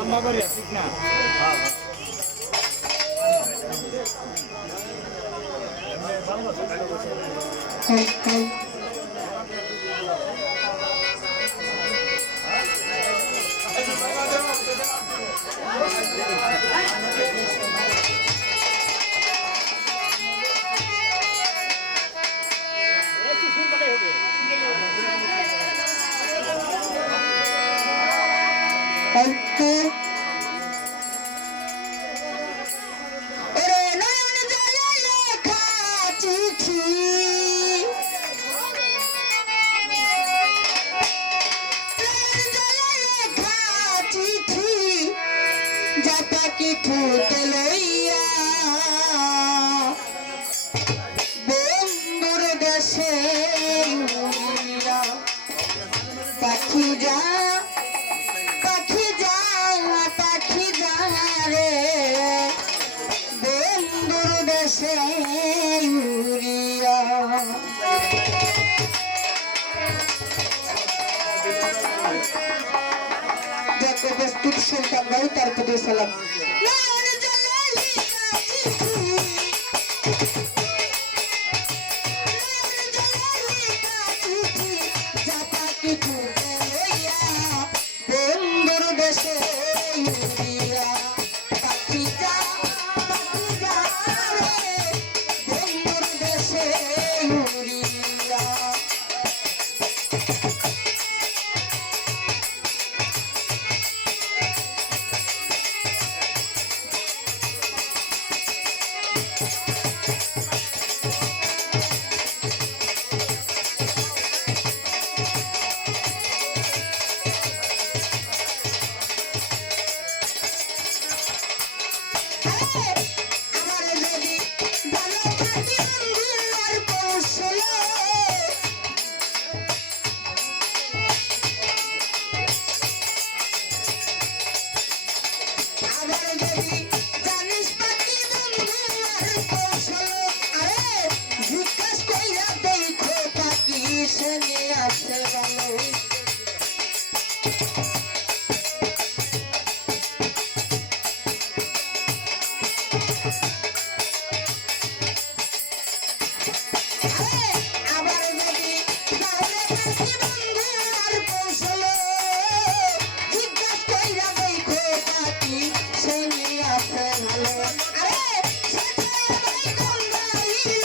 Ambabaria, ঠিক না? ঠোঁটে লইয়া বন্ধুর দেশে উড়িয়া পাখি যা পাখি যা পাখি যা রে বন্ধুর দেশে উড়িয়া দেখো বস্তুর সন্তান ভাই তার প্রতি সালাম বন্ধুর দেশে পাখি যা পাখি যা রে বন্ধুর দেশে উড়িয়া আমার যদি ভালো থাকি বন্ধুর কৌশলে আমার যদি জানিস পাখি বন্ধুর কৌশলে আরে জিজ্ঞেস কইরা দেখো পাখি শুনে আছে ভালো আবার যদি তাহলে পাখি বন্ধুর কৌশলে জিজ্ঞাস কইরা দেখো পাখি শুনে আছে ভালো আরে সেটা আমায় কান্দাইল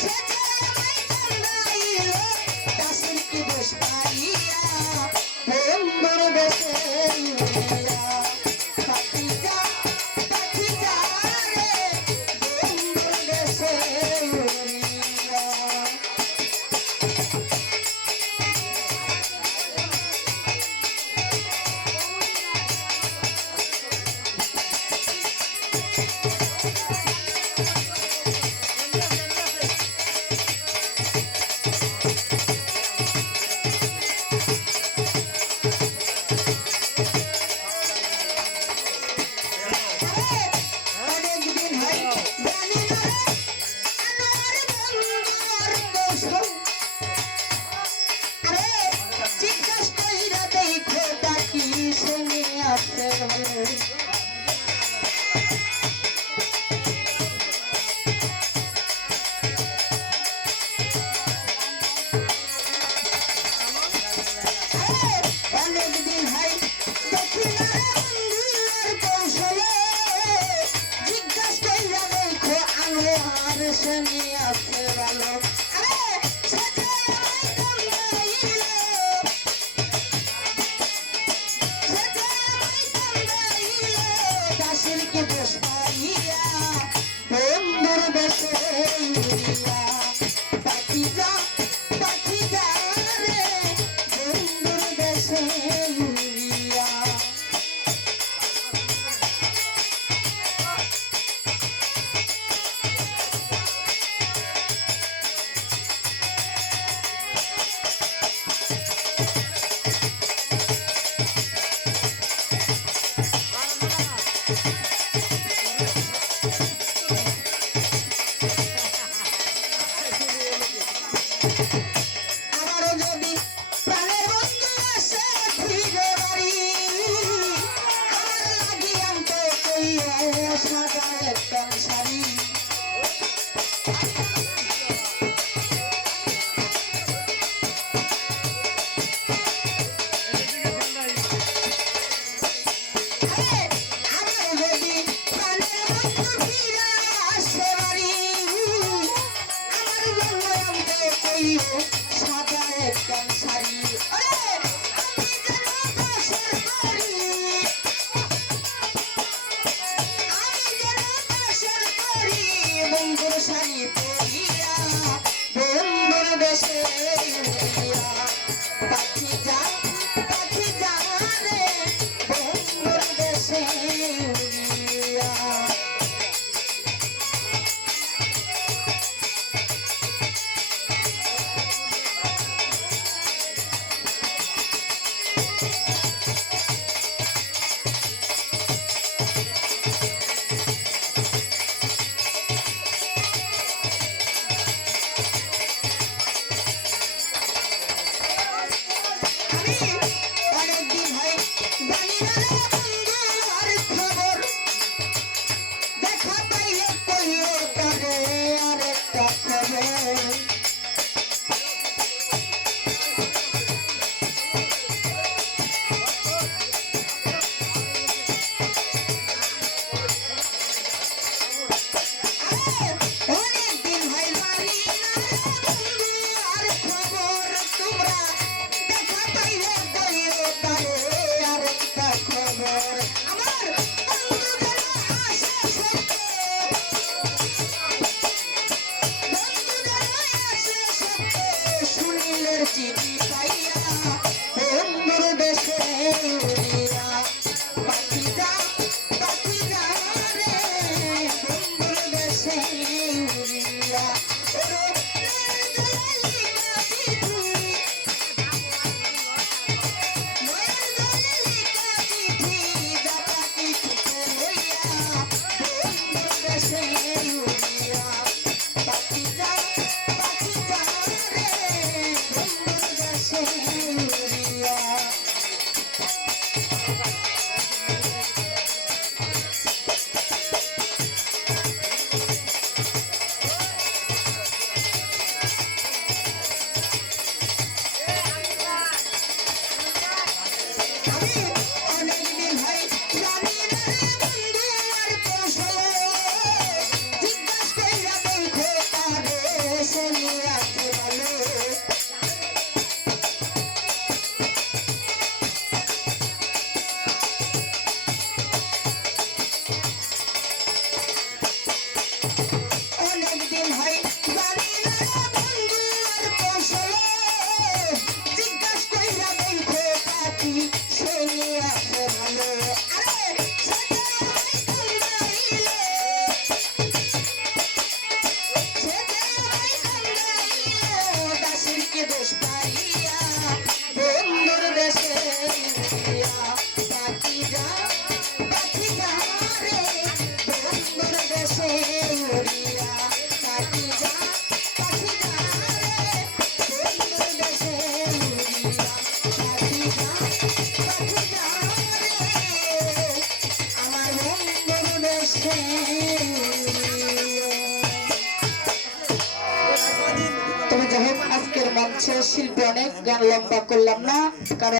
সেটা আমায় কান্দাইল দাসের কি দোষ পাইয়া বন্ধুর দেশে উড়িয়া পাখি যা পাখি যা রে বন্ধুর দেশে উড়িয়া অনেকদিন হয় জানি না রে আমার বন্ধুর কৌশল আরে জিজ্ঞাস কইরা দেখো পাখি শুনে আছে ভালো অনেকদিন হয় দেখি না রে বন্ধুর কৌশলে জিজ্ঞাস কইরা দেখো আনোয়ার শুনে আছে ভালো আরে সেটা আমায় কান্দাইল সেটা আমায় কান্দাইল দাসের কি দোষ পাইয়া বন্ধুর দেশে উড়িয়া পাখি যা পাখি যা রে বন্ধুর দেশে উড়িয়া আবারও যদি প্রাণের বন্ধু আসে সাদা একটা শাড়ি সাদা একটা শাড়ি বন্ধুর শাড়ি পরিয়া বন্ধুর দেশে উড়িয়া পাখি যা রে বন্ধুর দেশে উড়িয়া অনেকদিন হয় জানি না রে বন্ধু আর খবর দেখা পাইলে কইও তবে আরেকটা খবর অনেকদিন হয় জানি না রে বন্ধু আর খবর তোমরা দেখা পাইলে কইও তবে আরেকটা খবর আমার বন্ধুদের আশা সত্য সুনীলের চিঠি পাইয়া বন্ধুর দেশে উড়িয়া পাখি যা রে বন্ধুর দেশে উড়িয়া অনেকদিন হয় জানি না রে বন্ধু আর কৌশল জিজ্ঞাস কইরা দেখো তারে শনি আছে ভালো অনেকদিন হয় জানি না রে বন্ধু আর কৌশল জিজ্ঞাস কইরা দেখো পাখি শনি আছে ভালো আরে দাসিরকে দোষ পাইয়া বন্ধুর দেশে উড়িয়া পাখি যা রে বন্ধুর দেশে উড়িয়া পাখি যা রে বন্ধুর দেশে উড়িয়া পাখি যা রে আমার বন্ধুর দেশে তবে যাই হোক আজকের মঞ্চে শিল্পী অনেক গান লম্বা করলাম না কারণ